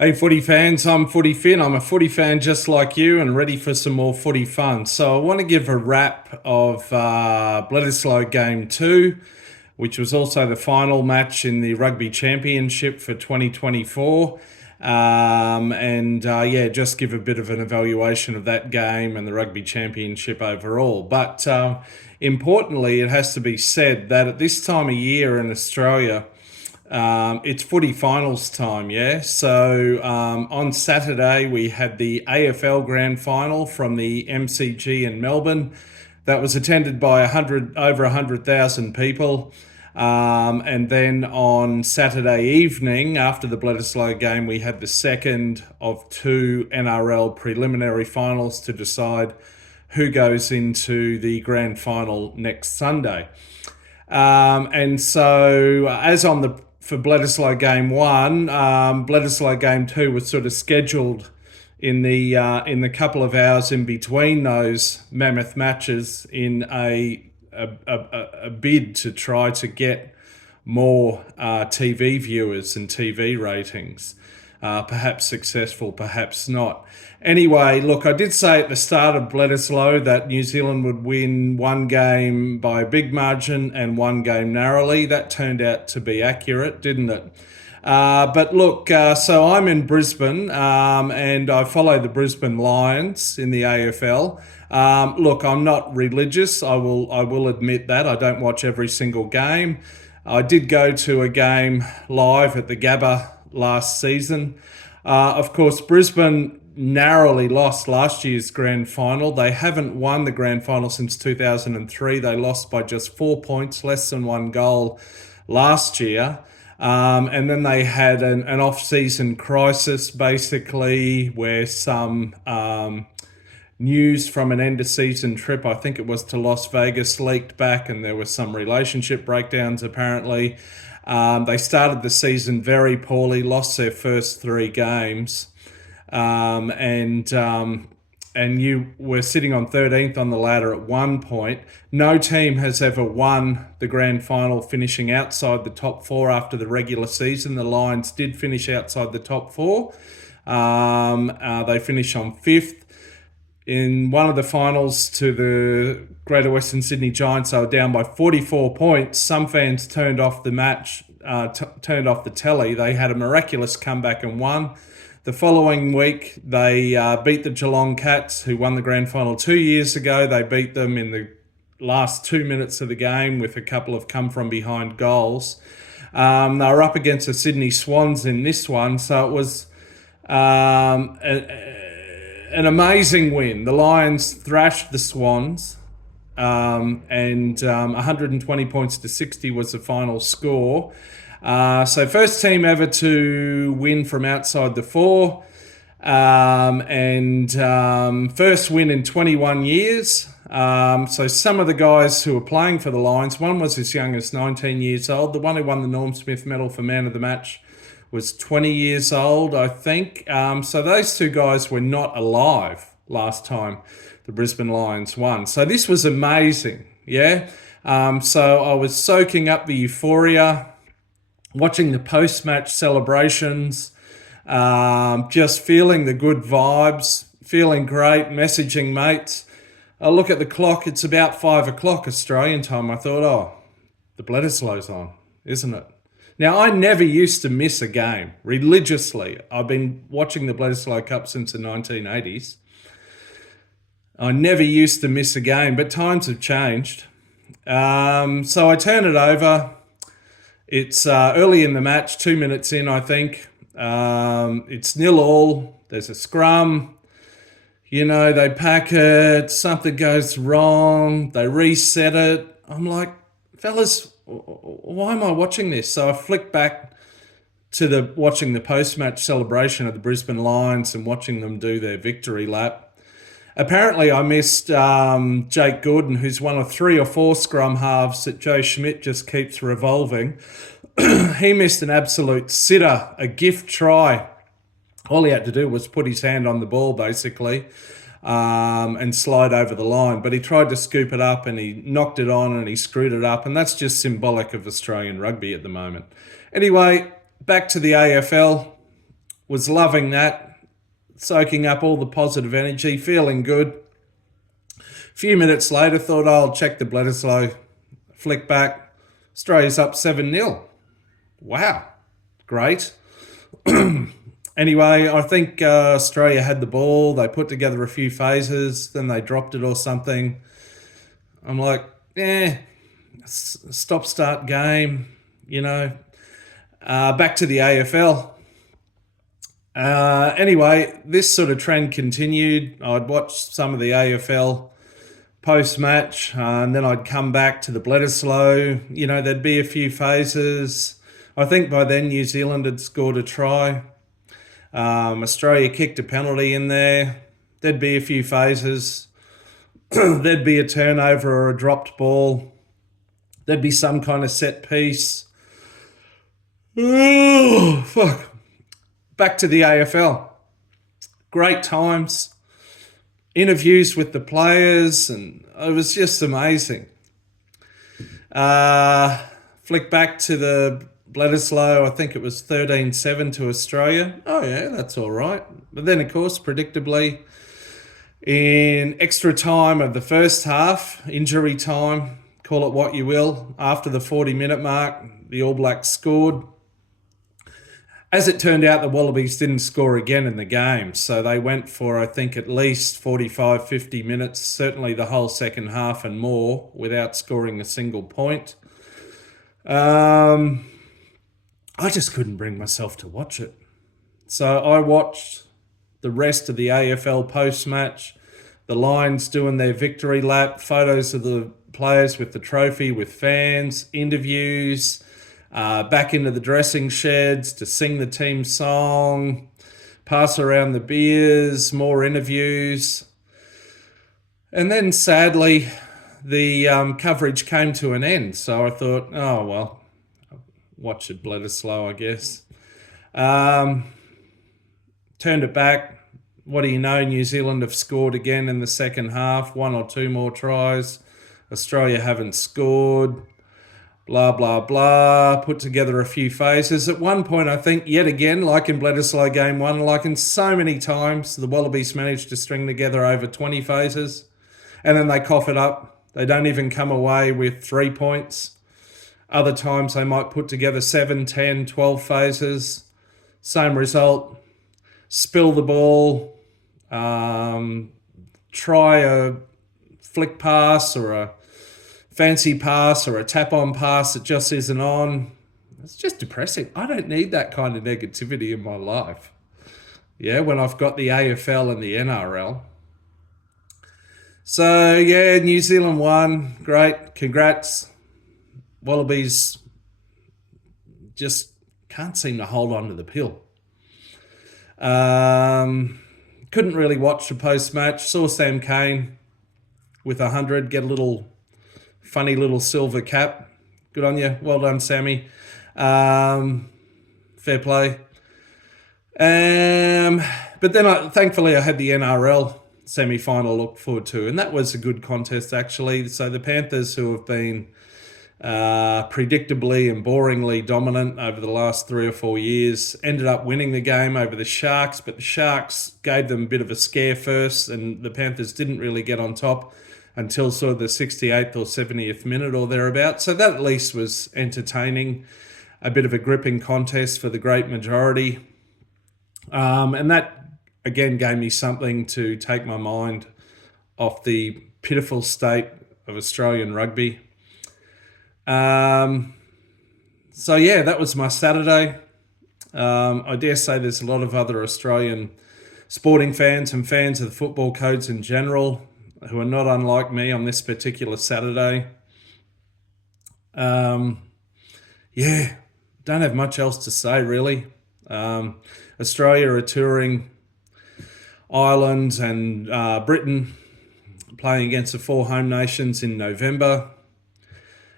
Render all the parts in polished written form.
Hey, footy fans, I'm Footy Finn. I'm a footy fan just like you and ready for some more footy fun. So, I want to give a wrap of Bledisloe Game 2, which was also the final match in the Rugby Championship for 2024. Yeah, just give a bit of an evaluation of that game and the Rugby Championship overall. But importantly, it has to be said that at this time of year in Australia, it's footy finals time, yeah. So on Saturday we had the AFL Grand Final from the MCG in Melbourne. That was attended by over 100,000 people. And then on Saturday evening, after the Bledisloe game, we had the second of two NRL preliminary finals to decide who goes into the grand final next Sunday. As on the for Bledisloe Game 1, Bledisloe Game 2 was sort of scheduled in the couple of hours in between those mammoth matches in a bid to try to get more TV viewers and TV ratings. Perhaps successful, perhaps not. Anyway, look, I did say at the start of Bledisloe that New Zealand would win one game by a big margin and one game narrowly. That turned out to be accurate, didn't it? But look, so I'm in Brisbane and I follow the Brisbane Lions in the AFL. Look, I'm not religious. I will admit that. I don't watch every single game. I did go to a game live at the Gabba last season. Of course, Brisbane narrowly lost last year's grand final. They haven't won the grand final since 2003. They lost by just 4 points, less than one goal last year. And then they had an off-season crisis, basically, where some news from an end-of-season trip, I think it was to Las Vegas, leaked back, and there were some relationship breakdowns, apparently. They started the season very poorly, lost their first three games, um, and um, and you were sitting on 13th on the ladder at one point. No team has ever won the grand final finishing outside the top four after the regular season. The Lions did finish outside the top four. They finished on fifth. In one of the finals to the Greater Western Sydney Giants, they were down by 44 points. Some fans turned off the match, turned off the telly. They had a miraculous comeback and won. The following week, they beat the Geelong Cats, who won the grand final 2 years ago. They beat them in the last 2 minutes of the game with a couple of come-from-behind goals. They were up against the Sydney Swans in this one, so it was an amazing win. The Lions thrashed the Swans, and 120 points to 60 was the final score. So first team ever to win from outside the four, and first win in 21 years. So some of the guys who were playing for the Lions, one was as young as 19 years old. The one who won the Norm Smith medal for man of the match was 20 years old, I think. So those two guys were not alive last time the Brisbane Lions won. So this was amazing, yeah? So I was soaking up the euphoria, watching the post-match celebrations, just feeling the good vibes, feeling great, messaging mates. I look at the clock, it's about 5 o'clock Australian time. I thought, oh, the Bledisloe's on, isn't it? Now, I never used to miss a game religiously. I've been watching the Bledisloe Cup since the 1980s. I never used to miss a game, but times have changed. So I turn it over. It's early in the match, 2 minutes in, I think. It's 0-0. There's a scrum. You know, they pack it. Something goes wrong. They reset it. I'm like, fellas, why am I watching this? So I flick back to watching the post-match celebration of the Brisbane Lions and watching them do their victory lap. Apparently, I missed Jake Gordon, who's one of three or four scrum halves that Joe Schmidt just keeps revolving. He missed an absolute sitter, a gift try. All he had to do was put his hand on the ball, basically, and slide over the line. But he tried to scoop it up and he knocked it on and he screwed it up. And that's just symbolic of Australian rugby at the moment. Anyway, back to the AFL. Was loving that, soaking up all the positive energy, feeling good. A few minutes later, thought, oh, I'll check the Bledisloe. Flick back. Australia's up 7-0. Wow. Great. Anyway, I think Australia had the ball. They put together a few phases, then they dropped it or something. I'm like, stop-start game, back to the AFL. Anyway, this sort of trend continued. I'd watch some of the AFL post-match, and then I'd come back to the Bledisloe. There'd be a few phases. I think by then New Zealand had scored a try. Australia kicked a penalty in there. There'd be a few phases. There'd be a turnover or a dropped ball. There'd be some kind of set piece. Oh, fuck. Back to the AFL. Great times. Interviews with the players, and it was just amazing. Flick back to the Bledisloe, I think it was 13-7 to Australia. Oh yeah, that's all right. But then, of course, predictably, in extra time of the first half, injury time, call it what you will, after the 40-minute mark, the All Blacks scored. As it turned out, the Wallabies didn't score again in the game, so they went for, I think, at least 45, 50 minutes, certainly the whole second half and more, without scoring a single point. I just couldn't bring myself to watch it. So I watched the rest of the AFL post-match, the Lions doing their victory lap, photos of the players with the trophy, with fans, interviews, back into the dressing sheds to sing the team song, pass around the beers, more interviews. And then sadly, the coverage came to an end. So I thought, oh, well, watch it Bledisloe, I guess. Turned it back. What do you know? New Zealand have scored again in the second half, one or two more tries. Australia haven't scored. Blah, blah, blah. Put together a few phases. At one point, I think, yet again, like in Bledisloe Game 1, like in so many times, the Wallabies managed to string together over 20 phases, and then they cough it up. They don't even come away with 3 points. Other times, they might put together 7, 10, 12 phases. Same result. Spill the ball. Try a flick pass or a fancy pass or a tap-on pass that just isn't on. It's just depressing. I don't need that kind of negativity in my life. Yeah, when I've got the AFL and the NRL. So, yeah, New Zealand won. Great. Congrats. Wallabies just can't seem to hold on to the pill. Couldn't really watch the post-match. Saw Sam Cane with 100 get a little funny little silver cap. Good on you. Well done, Sammy. Fair play. But then, thankfully, I had the NRL semi-final look forward to, and that was a good contest, actually. So the Panthers, who have been predictably and boringly dominant over the last 3 or 4 years, ended up winning the game over the Sharks, but the Sharks gave them a bit of a scare first, and the Panthers didn't really get on top until sort of the 68th or 70th minute or thereabouts. So that at least was entertaining, a bit of a gripping contest for the great majority. And that, again, gave me something to take my mind off the pitiful state of Australian rugby. So, yeah, that was my Saturday. I dare say there's a lot of other Australian sporting fans and fans of the football codes in general who are not unlike me on this particular Saturday. Yeah, don't have much else to say, really. Australia are touring Ireland and Britain, playing against the 4 home nations in November.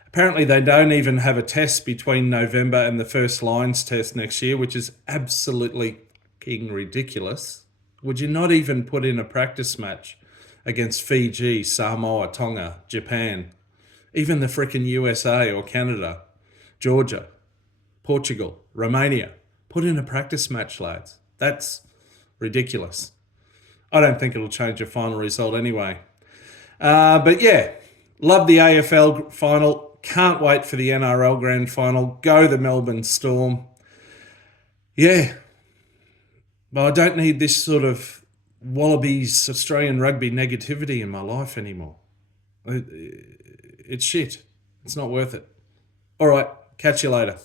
Apparently, they don't even have a test between November and the first Lions test next year, which is absolutely fucking ridiculous. Would you not even put in a practice match against Fiji, Samoa, Tonga, Japan, even the frickin' USA or Canada, Georgia, Portugal, Romania? Put in a practice match, lads. That's ridiculous. I don't think it'll change the final result anyway. But yeah, love the AFL final. Can't wait for the NRL grand final. Go the Melbourne Storm. Yeah, but I don't need this sort of Wallabies Australian rugby negativity in my life anymore. It's shit. It's not worth it. All right, catch you later.